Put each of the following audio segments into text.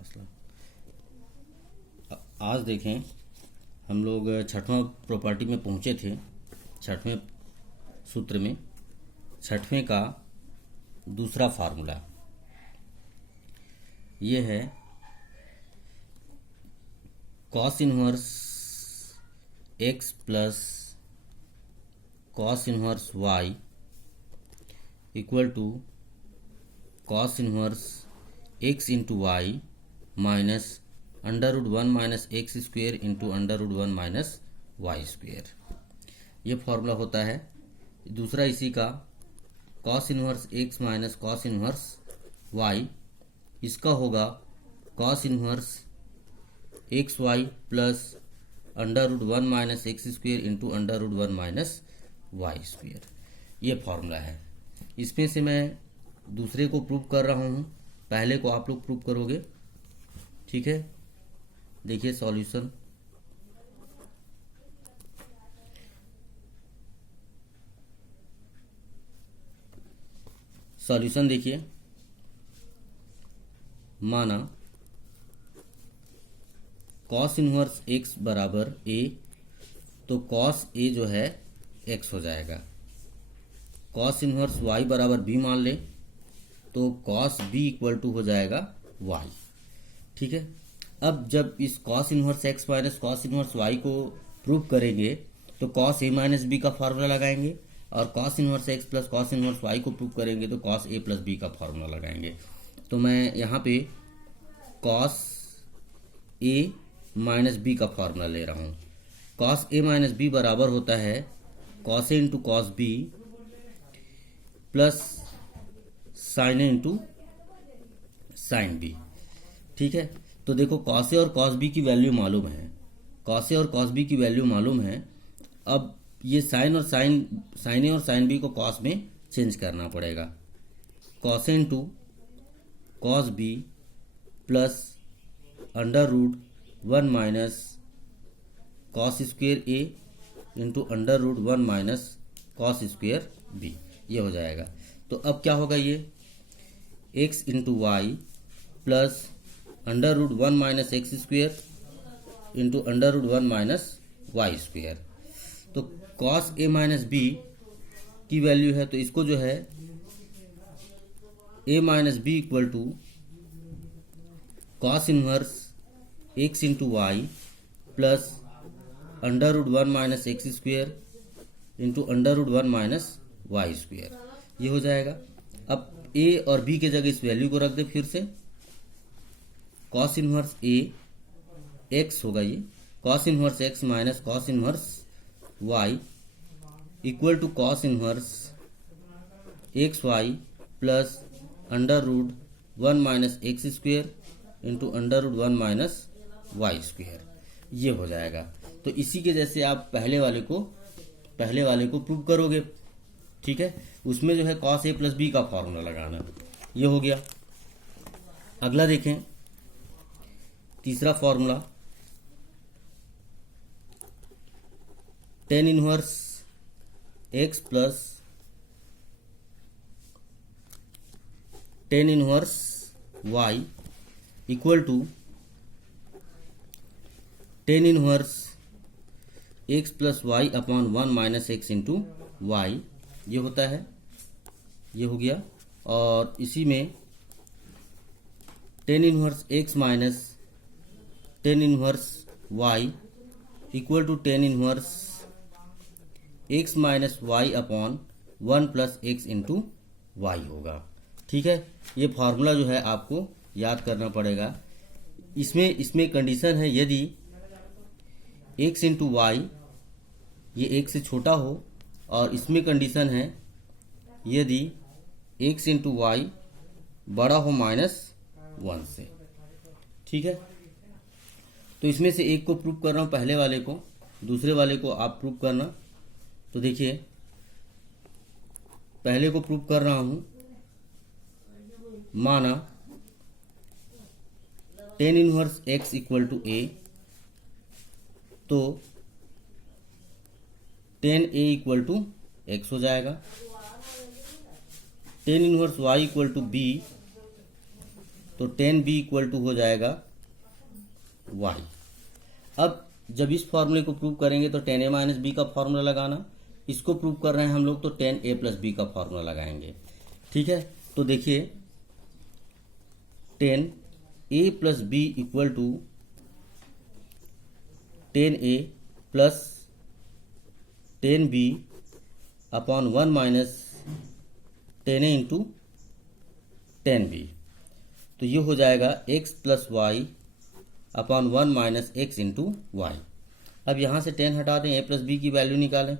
फासला। आज देखें, हम लोग छठवां प्रॉपर्टी में पहुंचे थे, छठवें सूत्र में, छठवें का दूसरा फार्मूला ये है cos inverse x plus cos inverse Y equal to cos inverse x into Y minus under root one minus x square into under root one minus Y square. ये फॉर्मूला होता है। दूसरा इसी का cos inverse x minus cos inverse y, इसका होगा cos inverse x y plus under root one minus x square into under root one minus Y square. ये formula है। इसमें से मैं दूसरे को प्रूव कर रहा हूँ, पहले को आप लोग प्रूव करोगे। ठीक है, देखिए सॉल्यूशन। सॉल्यूशन देखिए, माना कॉस इनवर्स एक्स बराबर ए, तो कॉस ए जो है एक्स हो जाएगा। कॉस इनवर्स वाई बराबर बी मान ले, तो कॉस बी इक्वल टू हो जाएगा वाई। ठीक है, अब जब इस cos inverse x minus cos inverse y को प्रूव करेंगे तो कॉस ए माइनस बी का फार्मूला लगाएंगे, और cos inverse x plus cos inverse y को प्रूव करेंगे तो कॉस ए प्लस बी का फार्मूला लगाएंगे। तो मैं यहाँ पे कॉस ए माइनस बी का फार्मूला ले रहा हूँ। कॉस ए माइनस बी बराबर होता है cos A into cos B plus sine A into sine B. ठीक है, तो देखो कॉस ए और कॉस बी की वैल्यू मालूम है, कॉस ए और कॉस बी की वैल्यू मालूम है। अब ये साइन और साइन ए और साइन बी को कॉस में चेंज करना पड़ेगा। Cos A into cos B plus under root one minus cos square A into under root one minus cos square B, ये हो जाएगा। तो अब क्या होगा, ये X into Y plus under root one minus x square into under root one minus Y square. तो cos ए minus B की वैल्यू है, तो इसको जो है ए minus b equal to cos inverse x into Y plus under root one minus x square into under root one minus Y square, ये हो जाएगा। अब ए और बी के जगह इस वैल्यू को रख दे फिर से। कॉस इनवर्स ए एक्स होगा, ये cos inverse x minus cos inverse Y equal to cos inverse x y plus under root one minus x square into under root one minus Y square, ये हो जाएगा। तो इसी के जैसे आप पहले वाले को प्रूव करोगे। ठीक है, उसमें जो है कॉस ए प्लस बी का फॉर्मूला लगाना, ये हो गया। अगला देखें, तीसरा formula tan inverse x plus tan inverse Y equal to tan inverse x plus Y upon one minus x into y, ये होता है, ये हो गया। और इसी में tan inverse x minus tan inverse Y equal to tan inverse x minus y upon one plus x into y होगा। ठीक है, ये फार्मूला जो है आपको याद करना पड़ेगा। इसमें कंडीशन है, यदि एक्स इंटू वाई ये एक से छोटा हो, और इसमें कंडीशन है यदि एक्स इंटू वाई बड़ा हो माइनस वन से। ठीक है, तो इसमें से एक को प्रूव कर रहा हूँ, पहले वाले को, दूसरे वाले को आप प्रूव करना। तो देखिए, पहले को प्रूव कर रहा हूँ, माना tan inverse x equal to A, तो tan A equal to x हो जाएगा। Tan inverse Y equal to B, तो टेन बी इक्वल टू हो जाएगा वाई। अब जब इस फॉर्मूले को प्रूव करेंगे तो टेन ए माइनस बी का फॉर्मूला लगाना, इसको प्रूव कर रहे हैं हम लोग तो टेन ए प्लस बी का फॉर्मूला लगाएंगे। ठीक है, तो देखिए tan A plus B equal to tan A plus tan b upon one minus tan A into tan b. तो ये हो जाएगा x plus Y upon one minus x into y. अब यहाँ से टेन हटा दें, ए प्लस बी की वैल्यू निकालें,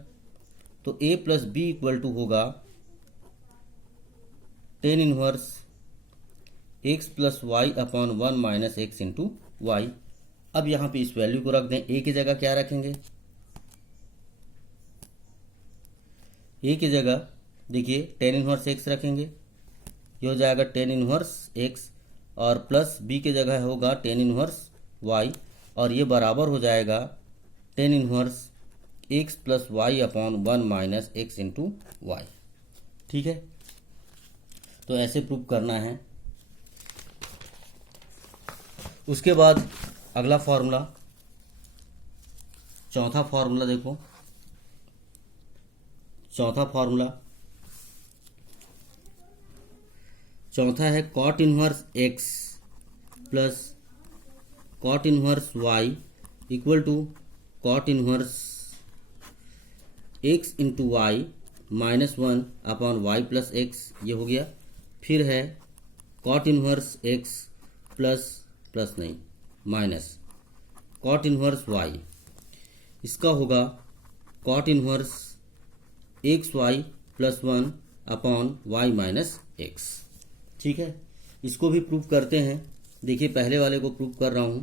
तो ए प्लस बी इक्वल टू होगा tan inverse x plus Y upon one minus x into y. अब यहाँ पे इस वैल्यू को रख दें, ए की जगह क्या रखेंगे, ए की जगह देखिए टेन इनवर्स एक्स रखेंगे, ये हो जाएगा टेन इनवर्स एक्स, और प्लस बी की जगह होगा टेन इनवर्स वाई, और ये बराबर हो जाएगा tan inverse x plus Y upon one minus x into y. ठीक है, तो ऐसे प्रूव करना है। उसके बाद अगला फॉर्मूला, चौथा फॉर्मूला देखो, चौथा फॉर्मूला चौथा है cot inverse x plus cot inverse Y equal to cot inverse x into Y minus one upon Y plus x, ये हो गया। फिर है कॉट इनवर्स एक्स प्लस नहीं माइनस कॉट इनवर्स वाई, इसका होगा cot inverse x y plus one upon y minus x. ठीक है, इसको भी प्रूव करते हैं। देखिए पहले वाले को प्रूव कर रहा हूं।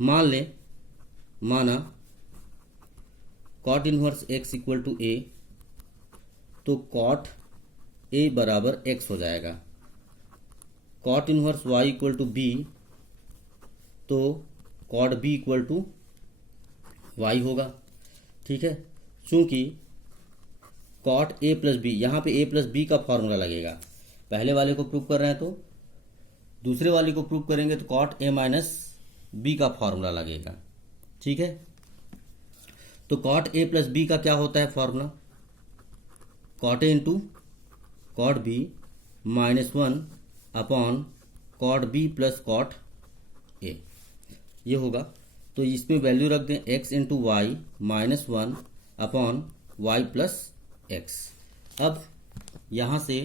मान लें, माना cot inverse x equal to A, तो कॉट ए बराबर एक्स हो जाएगा। Cot inverse Y equal to B, तो cot B equal to Y होगा। ठीक है, चूंकि कॉट ए प्लस बी, यहाँ पे ए प्लस बी का फॉर्मूला लगेगा। पहले वाले को प्रूव कर रहे हैं तो दूसरे वाले को प्रूव करेंगे तो कॉट ए माइनस बी का फॉर्मूला लगेगा। ठीक है, तो कॉट ए प्लस बी का क्या होता है formula, cot A into cot B minus one upon cot B plus cot A, ये होगा। तो इसमें वैल्यू रख दें X into Y minus one upon Y plus X. अब यहां से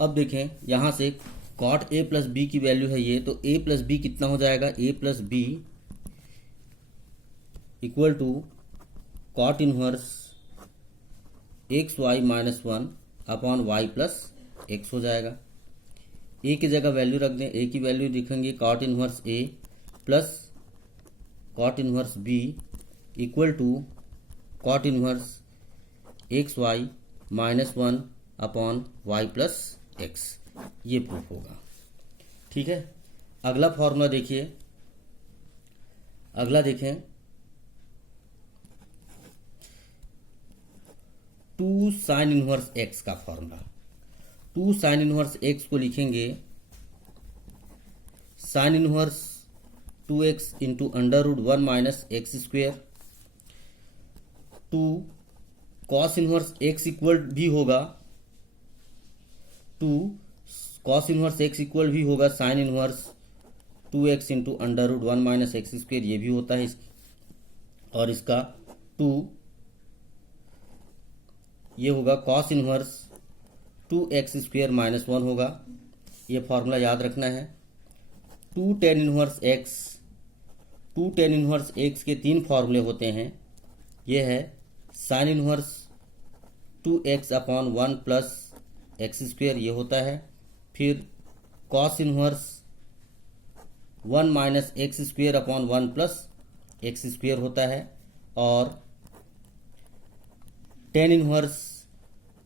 अब देखें, यहां से कॉट ए प्लस बी की वैल्यू है ये, तो ए प्लस बी कितना हो जाएगा, A plus B equal to cot inverse x Y minus one upon Y plus x हो जाएगा। ए की जगह वैल्यू रख दें, ए की वैल्यू लिखेंगे cot inverse a plus cot inverse b equal to cot inverse x Y minus one upon Y plus x, ये proof होगा। ठीक है, अगला फॉर्मूला देखिए, अगला देखें, टू साइन इनवर्स एक्स का formula. Two sine inverse x को लिखेंगे sine inverse two x into under root one minus x square, two cos inverse x equal भी होगा, two cos inverse x equal भी होगा sine inverse two x into under root one minus x square, ये भी होता है। और इसका टू ये होगा cos inverse two x square minus one होगा। ये फॉर्मूला याद रखना है। Two tan inverse x, two tan inverse x के तीन फॉर्मूले होते हैं। ये है sine inverse two x upon one plus x square, ये होता है। फिर cos inverse one minus x square upon one plus x square होता है। और tan inverse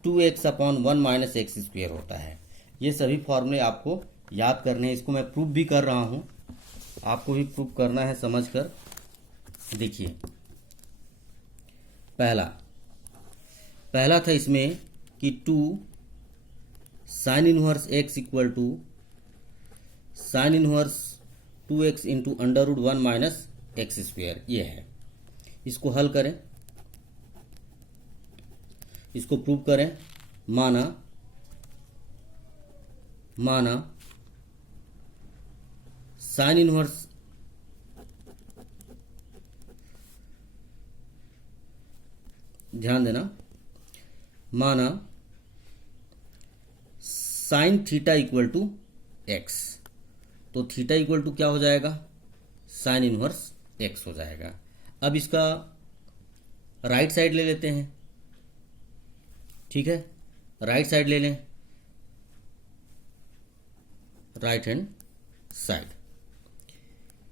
two x upon one minus x square होता है। ये सभी फॉर्मूले आपको याद करने हैं। इसको मैं प्रूफ भी कर रहा हूं, आपको भी प्रूफ करना है समझकर। देखिए, पहला पहला था इसमें कि 2 sine inverse x equal to sine inverse 2x into under root 1 minus x square, ये है। इसको हल करें, इसको प्रूव करें। माना साइन इनवर्स ध्यान देना, माना sine theta equal to x, तो थीटा इक्वल टू क्या हो जाएगा, साइन इनवर्स एक्स हो जाएगा। अब इसका राइट साइड ले लेते हैं, ठीक है, राइट साइड ले लें, राइट हैंड साइड।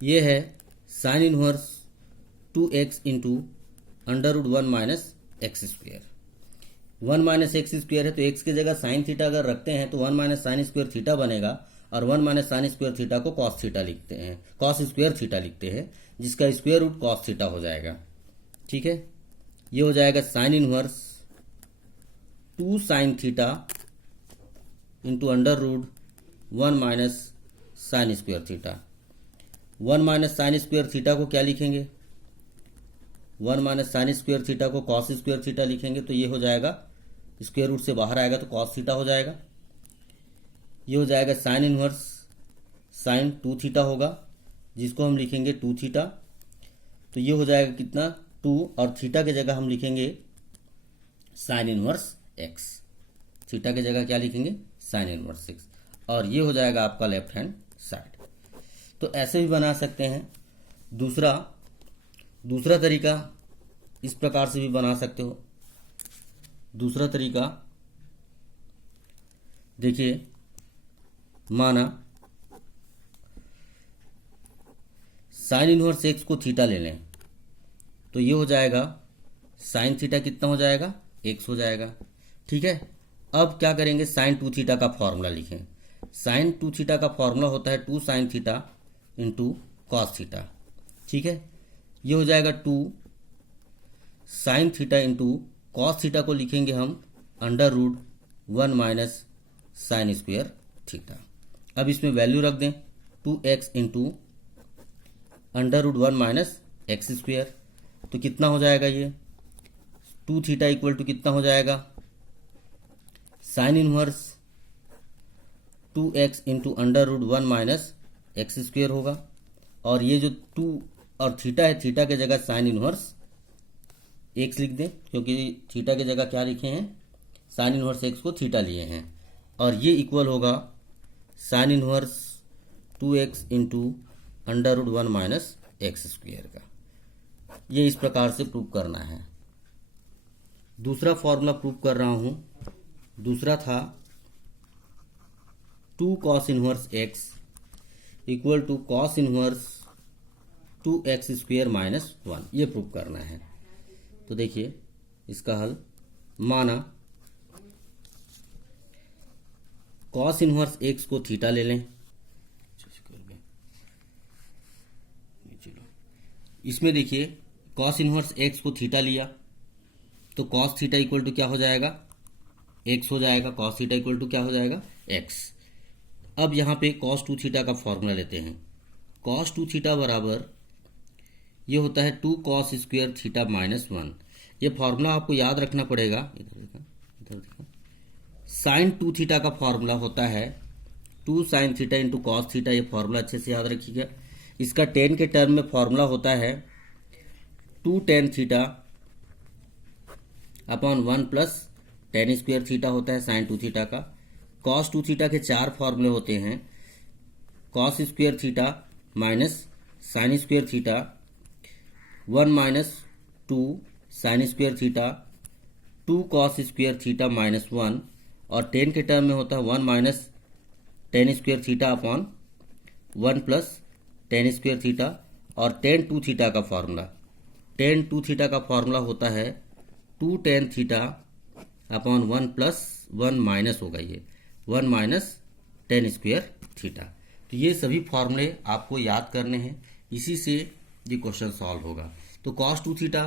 ये है sine inverse 2x into under root 1 minus x square. 1 minus x square है तो x की जगह साइन थीटा अगर रखते हैं तो 1 माइनस साइन स्क्वेयर थीटा बनेगा, और 1 माइनस साइन स्क्वेयर थीटा को कॉस थीटा लिखते हैं, कॉस स्क्वेयर थीटा लिखते हैं, जिसका स्क्वेयर रूट कॉस थीटा हो जाएगा। ठीक है, ये हो जाएगा sine inverse 2 sine theta into under root 1 minus sine square theta. 1 minus sine square theta को क्या लिखेंगे, 1 माइनस साइन स्क्वेयर थीटा को कॉस स्क्वेयर थीटा लिखेंगे, तो ये हो जाएगा, स्क्वेयर रूट से बाहर आएगा तो कॉस थीटा हो जाएगा। ये हो जाएगा साइन इनवर्स साइन 2 थीटा होगा, जिसको हम लिखेंगे 2 थीटा, तो ये हो जाएगा कितना 2, और थीटा की जगह हम लिखेंगे साइन इनवर्स एक्स, थीटा की जगह क्या लिखेंगे, साइन इनवर्स एक्स, और ये हो जाएगा आपका लेफ्ट हैंड साइड। तो ऐसे भी बना सकते हैं। दूसरा तरीका इस प्रकार से भी बना सकते हो। दूसरा तरीका देखिए, माना साइन इनवर्स एक्स को थीटा ले लें, तो ये हो जाएगा साइन थीटा कितना हो जाएगा, एक्स हो जाएगा। ठीक है, अब क्या करेंगे, साइन 2 थीटा का फॉर्मूला लिखें। साइन 2 थीटा का फॉर्मूला होता है 2 sine theta into cos theta. ठीक है, ये हो जाएगा 2 sine theta into cos theta को लिखेंगे हम under root 1 minus sine square theta. अब इसमें वैल्यू रख दें 2x into under root 1 minus x square, तो कितना हो जाएगा, ये 2 थीटा इक्वल टू कितना हो जाएगा, sine inverse 2x into under root 1 minus x square होगा, और ये जो 2 और थीटा है, थीटा की जगह साइन इनवर्स एक्स लिख दें, क्योंकि थीटा की जगह क्या लिखे हैं, साइन इनवर्स एक्स को थीटा लिए हैं, और ये इक्वल होगा sine inverse 2x into under root 1 minus x square का। ये इस प्रकार से प्रूव करना है। दूसरा फॉर्मूला प्रूव कर रहा हूँ। दूसरा था 2 cos inverse x equal to cos inverse 2x square minus 1, ये प्रूव करना है। तो देखिए इसका हल, माना कॉस इनवर्स एक्स को थीटा ले लें, इसमें देखिए कॉस इनवर्स एक्स को थीटा लिया, तो कॉस थीटा इक्वल टू क्या हो जाएगा, एक्स हो जाएगा, कॉस थीटा इक्वल टू क्या हो जाएगा, एक्स। अब यहाँ पे कॉस 2 थीटा का फॉर्मूला लेते हैं। कॉस 2 थीटा बराबर ये होता है 2 कॉस स्क्वेयर थीटा माइनस 1। ये फॉर्मूला आपको याद रखना पड़ेगा। इधर देखा, साइन 2 थीटा का फॉर्मूला होता है 2 sine theta into cos theta. ये फॉर्मूला अच्छे से याद रखिएगा। इसका टेन के टर्म में फॉर्मूला होता है 2 tan theta upon 1 plus ten square theta होता है साइन 2 थीटा का। कॉस 2 थीटा के 4 फॉर्मूले होते हैं, cos square theta minus sine square theta, 1 minus 2 sign square theta, 2 cos square theta minus 1, और 10 के टर्म में होता है 1 minus ten square theta upon 1 plus ten square theta, और टेन 2 थीटा का फॉर्मूला, टेन 2 थीटा का फॉर्मूला होता है 2 tan theta upon 1 plus 1 minus होगा ये 1 माइनस टेन स्क्वेयर थीटा। तो ये सभी फॉर्मूले आपको याद करने हैं, इसी से ये क्वेश्चन सॉल्व होगा। तो cos 2 theta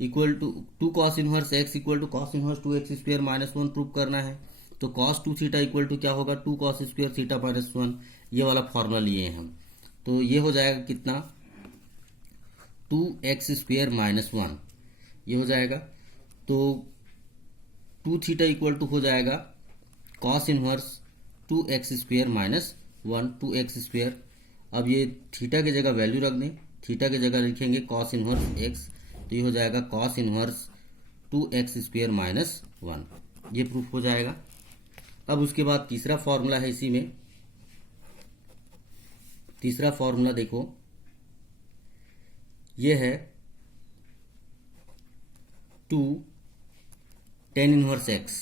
equal to cos inverse x equal to cos inverse 2x² -1 prove करना है। तो cos 2 थीटा इक्वल टू क्या होगा, 2 cos स्क्वायर थीटा -1। ये वाला फॉर्मूला लिए हैं हम। तो ये हो जाएगा कितना, 2x² -1 ये हो जाएगा। तो 2 थीटा इक्वल टू हो जाएगा cos इनवर्स 2x² -1 2x²। अब ये थीटा की जगह वैल्यू रख दें, थीटा की जगह लिखेंगे cos इनवर्स x, तो ये हो जाएगा cos इनवर्स 2x² -1। ये प्रूफ हो जाएगा। अब उसके बाद तीसरा फॉर्मूला है इसी में। तीसरा फॉर्मूला देखो, ये है 2 tan inverse x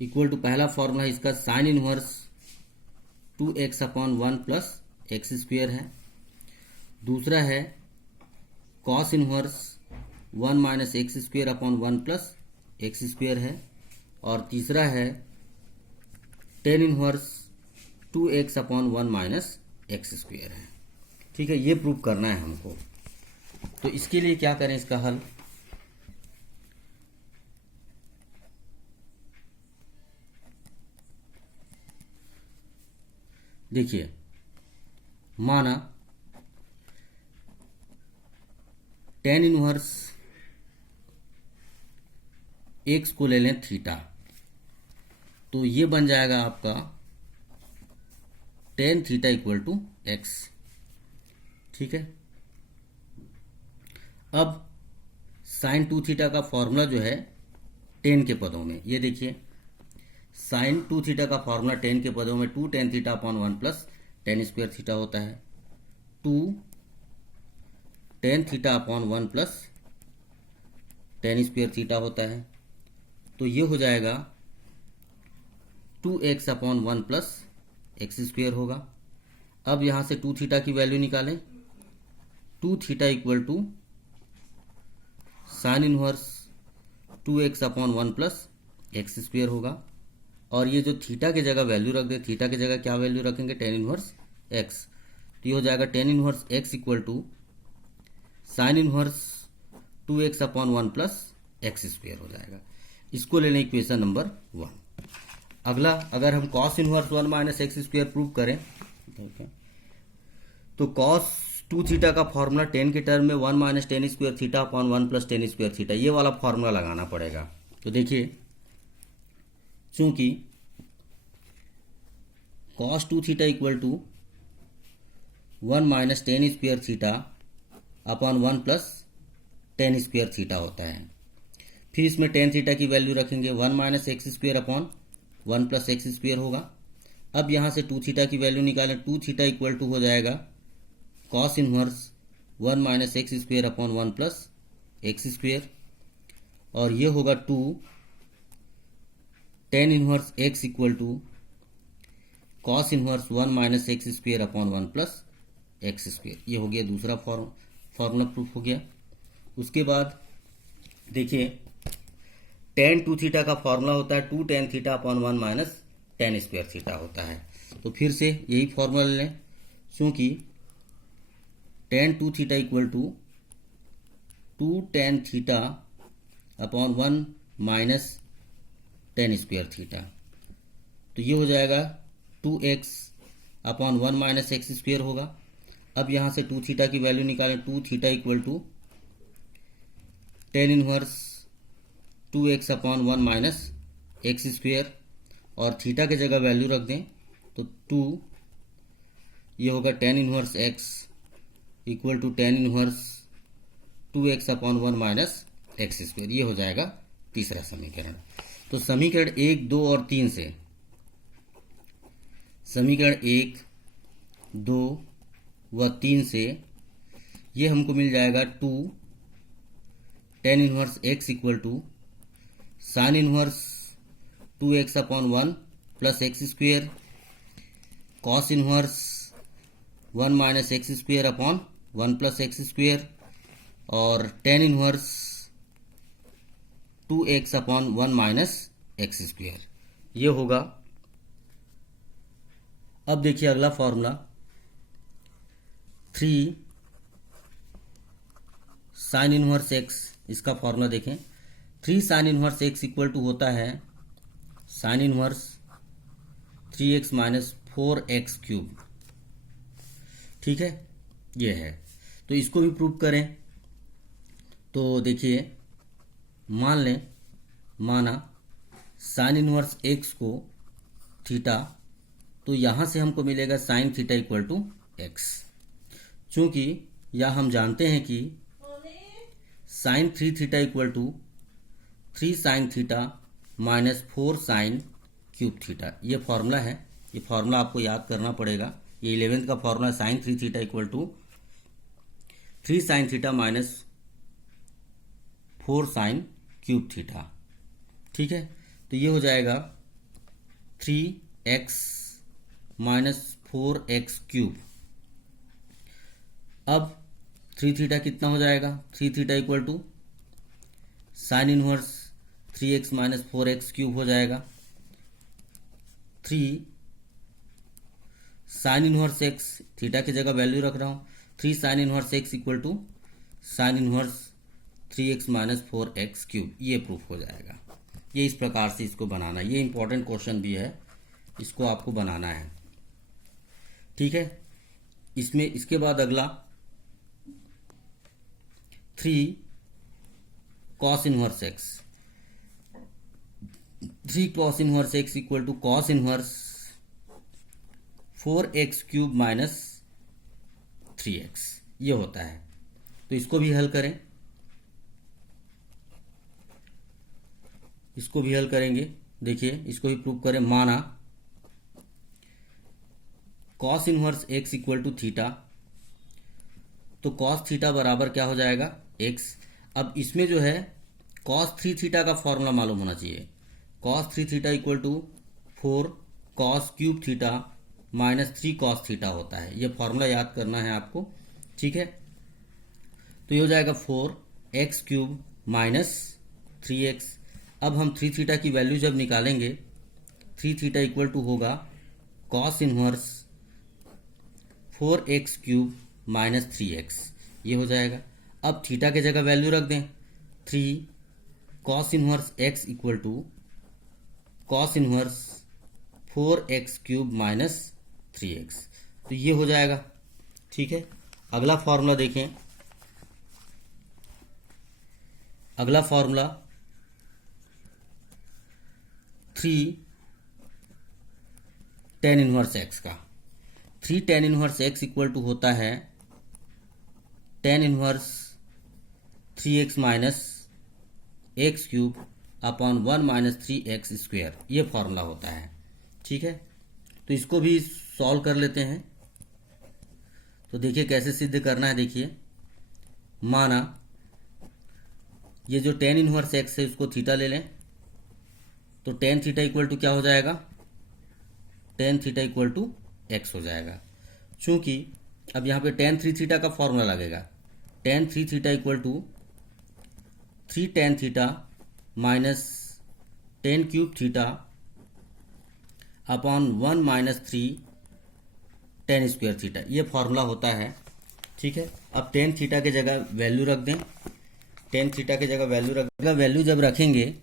equal to, पहला फॉर्मूला इसका sine inverse 2x/1 plus x² है। दूसरा है cos inverse 1 - x²/1 plus x² है। और तीसरा है tan इनवर्स 2x/1 - x² है। ठीक है, ये प्रूव करना है हमको। तो इसके लिए क्या करें, इसका हल देखिए। माना tan इनवर्स x को ले लें थीटा, तो ये बन जाएगा आपका tan theta equal to x। ठीक है, अब साइन 2 थीटा का फॉर्मूला जो है tan के पदों में, ये देखिए साइन 2 थीटा का फॉर्मूला tan के पदों में 2 tan θ/1 प्लस tan² थीटा होता है। 2 tan θ/1 प्लस tan² थीटा होता है। तो ये हो जाएगा 2x/1 प्लस x² होगा। अब यहाँ से 2 थीटा की वैल्यू निकालें, 2 theta equal to sine inverse 2x/1 plus x² होगा। और ये जो थीटा की जगह वैल्यू रख दे, थीटा की जगह क्या वैल्यू रखेंगे, tan इनवर्स x। तो ये हो जाएगा tan inverse x equal to sine inverse 2x/1 plus x² हो जाएगा। इसको ले लें इक्वेशन नंबर 1। अगला, अगर हम cos इनवर्स 1 - x² प्रूव करें, तो cos 2 थीटा का फॉर्मूला tan के टर्म में 1 - tan² θ/1 प्लस tan² थीटा, ये वाला फॉर्मूला लगाना पड़ेगा। तो देखिए, चूंकि cos 2 theta equal to 1 - tan² θ/1 plus tan² theta होता है। फिर इसमें tan थीटा की वैल्यू रखेंगे, 1 - x²/1 प्लस x² होगा। अब यहाँ से 2 थीटा की वैल्यू निकालें, 2 थीटा इक्वल टू हो जाएगा cos inverse 1 - x²/1 plus x²। और ये होगा 2 tan inverse x equal to cos inverse 1 - x²/1 plus x²। ये हो गया दूसरा फॉर्मूला प्रूफ हो गया। उसके बाद देखिए, tan 2 थीटा का फॉर्मूला होता है 2 tan θ/1 माइनस tan² थीटा होता है। तो फिर से यही फॉर्मूला ले लें, क्योंकि tan 2 theta equal to 2 tan θ/1 minus tan² theta. तो ये हो जाएगा 2x/1 माइनस x² होगा। अब यहाँ से 2 थीटा की वैल्यू निकालें, 2 theta equal to tan inverse 2x/1 minus x²। और थीटा की जगह वैल्यू रख दें, तो 2, ये होगा tan inverse x equal to tan inverse 2x/1 minus x²। ये हो जाएगा तीसरा समीकरण। तो समीकरण 1, 2 और 3 से, समीकरण 1, 2 व 3 से ये हमको मिल जाएगा 2 tan inverse x equal to sine inverse 2x/1 plus x², cos inverse 1 minus x²/1 plus x², और tan inverse 2x/1 minus x²। ये होगा। अब देखिए अगला फॉर्मूला, 3 साइन इनवर्स x इसका फॉर्मूला देखें, 3 sine inverse x equal to होता है sine inverse 3x minus 4x cube. ठीक है, ये है। तो इसको भी प्रूव करें। तो देखिए, माना साइन इनवर्स एक्स को थीटा, तो यहाँ से हमको मिलेगा sine theta equal to x. चूंकि या हम जानते हैं कि sine 3 theta equal to 3 sine theta minus 4 sine cube theta, ये फॉर्मूला है। ये फॉर्मूला आपको याद करना पड़ेगा। ये 11th का फॉर्मूला है, sine 3 theta equal to 3 sine theta minus 4 sine cube theta. ठीक है, तो ये हो जाएगा 3x माइनस 4x क्यूब। अब 3 थीटा कितना हो जाएगा, 3 theta equal to sine inverse 3x minus 4x cube हो जाएगा। 3 साइन इनवर्स एक्स, थीटा की जगह वैल्यू रख रहा हूँ, 3 sine inverse x equal to sine inverse 3x minus 4x cube, ये प्रूफ हो जाएगा। ये इस प्रकार से इसको बनाना, ये इंपॉर्टेंट क्वेश्चन भी है, इसको आपको बनाना है। ठीक है, इसमें इसके बाद अगला 3 cos inverse x, 3 cos inverse x equal to cos inverse 4x cube minus 3x, ये होता है। तो इसको भी हल करें, इसको भी हल करेंगे। देखिए, इसको भी प्रूव करें। माना cos inverse x equal to theta, तो कॉस थीटा बराबर क्या हो जाएगा, x। अब इसमें जो है कॉस 3 थीटा का फॉर्मूला मालूम होना चाहिए। Cos 3 theta equal to 4 cos cube theta minus 3 cos theta होता है। ये फॉर्मूला याद करना है आपको। ठीक है, तो ये हो जाएगा 4x क्यूब माइनस 3x। अब हम 3 थीटा की वैल्यू जब निकालेंगे, 3 थीटा इक्वल टू होगा cos inverse 4x cube minus 3x, ये हो जाएगा। अब थीटा के जगह वैल्यू रख दें, 3 cos inverse x equal to cos inverse 4x cube minus 3x, तो ये हो जाएगा। ठीक है, अगला फॉर्मूला देखें। अगला फॉर्मूला 3 टेन इनवर्स एक्स का, 3 tan inverse x equal to होता है tan inverse 3x minus x cube upon 1 minus 3x square, ये फॉर्मूला होता है। ठीक है, तो इसको भी सॉल्व कर लेते हैं। तो देखिए कैसे सिद्ध करना है। देखिए, माना ये जो टेन इनवर्स एक्स है उसको थीटा ले लें, तो टेन थीटा इक्वल टू क्या हो जाएगा, tan theta equal to x हो जाएगा। चूंकि अब यहाँ पे टेन 3 थीटा का फॉर्मूला लगेगा, tan 3 theta equal to 3 tan theta minus 10 cube theta upon 1 minus 3 tan square theta, ये फॉर्मूला होता है। ठीक है, अब टेन थीटा के जगह वैल्यू रख दें, टेन थीटा के जगह वैल्यू रख, वैल्यू जब रखेंगे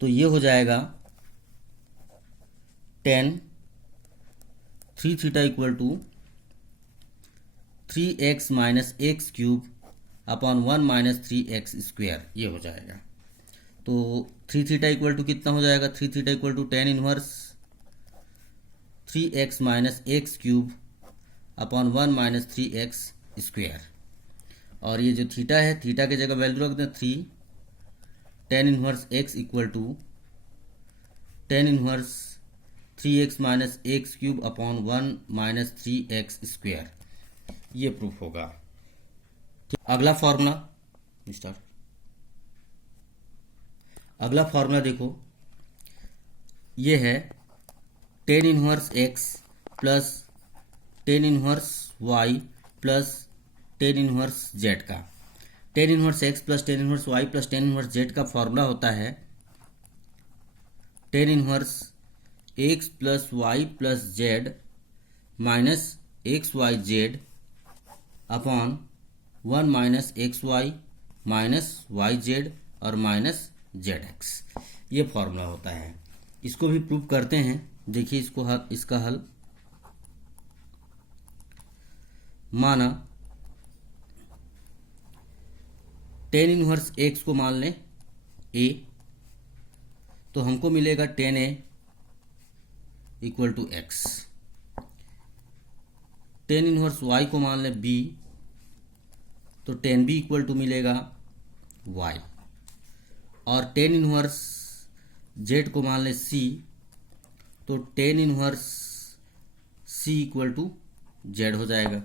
तो ये हो जाएगा tan 3 theta equal to 3x minus x cube upon 1 minus 3x square, ये हो जाएगा। तो 3 थीटा इक्वल टू कितना हो जाएगा, 3 theta equal to tan inverse 3x minus x cube upon 1 minus 3x square, और ये जो थीटा है, थीटा की जगह वैल्यू रख दें 3 tan inverse x equal to tan inverse 3x minus x cube upon 1 minus 3x square, ये proof होगा। अगला फॉर्मूला स्टार्ट। अगला फॉर्मूला देखो, ये है tan inverse x plus tan inverse y plus tan inverse z का। Tan inverse x plus tan inverse y plus tan inverse z का formula होता है tan inverse x plus y plus z minus x Y z upon 1 minus x Y minus y z और minus z x, ये formula होता है। इसको भी prove करते हैं। देखिए इसका हल माना टेन इनवर्स एक्स को मान लें ए, तो हमको मिलेगा tan A equal to x. Tan inverse y को मान लें बी, तो टेन बी इक्वल टू मिलेगा वाई। और टेन इनवर्स जेड को मान लें सी, तो tan inverse c equal to z हो जाएगा।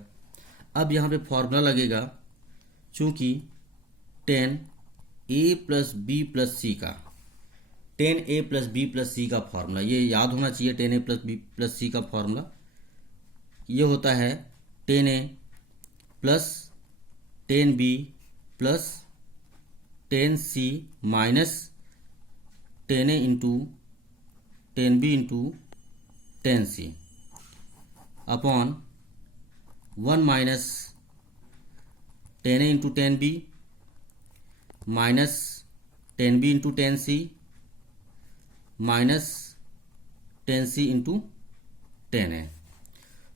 अब यहाँ पे फॉर्मूला लगेगा, चूंकि टेन ए प्लस बी प्लस सी का, टेन ए प्लस बी प्लस सी का फॉर्मूला, ये याद होना चाहिए। टेन ए प्लस बी प्लस सी का फॉर्मूला ये होता है tan A plus tan B plus tan C minus tan A into tan B into tan C upon one minus tan A into tan B minus tan B into tan C minus tan C into tan A.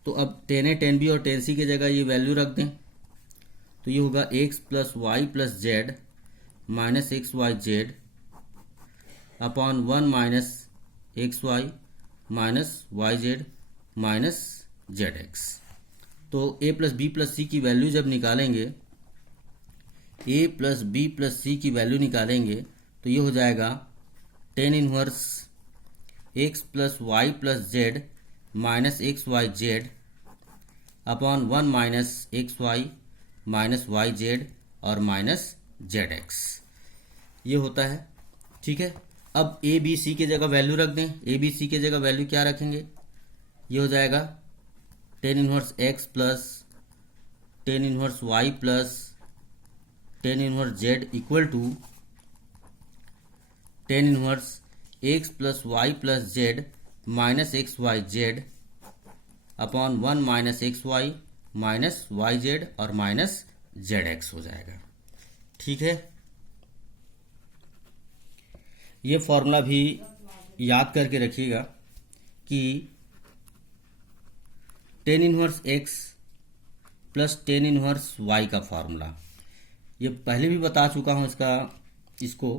तो अब tan A tan B और tan C की जगह ये value रख दें, तो ये होगा X plus Y plus Z minus x Y z upon one minus x Y minus y z minus z x. तो ए प्लस बी प्लस सी की वैल्यू जब निकालेंगे, a plus b plus c की वैल्यू निकालेंगे, तो ये हो जाएगा tan inverse x plus Y plus Z minus x Y z upon one minus x Y minus y z और माइनस जेड एक्स, ये होता है। ठीक है, अब ए बी सी की जगह वैल्यू रख दें। ए बी सी की जगह वैल्यू क्या रखेंगे, ये हो जाएगा tan inverse x plus tan inverse y plus tan inverse z equal to tan inverse x plus Y plus Z minus x Y z upon one minus x Y minus y z और minus z x हो जाएगा। ठीक है, ये formula भी याद करके रखिएगा कि tan inverse x plus tan inverse Y का फॉर्मूला ये पहले भी बता चुका हूँ इसको।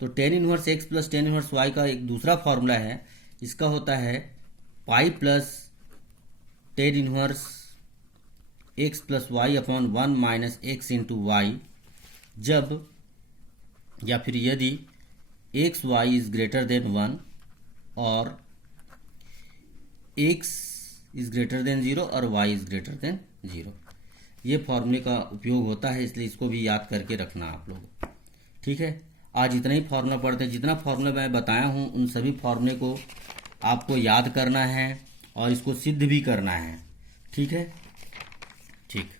तो tan inverse x plus tan inverse Y का एक दूसरा फॉर्मूला है, इसका होता है pi plus tan inverse x plus Y upon one minus x into Y, जब या फिर यदि X Y is greater than one और X is greater than zero और Y is greater than zero. ये फॉर्मूले का उपयोग होता है, इसलिए इसको भी याद करके रखना आप लोग। ठीक है, आज इतना ही फार्मूला पढ़ते हैं। जितना फार्मूला मैं बताया हूँ उन सभी फार्मूले को आपको याद करना है और इसको सिद्ध भी करना है। ठीक है, ठीक।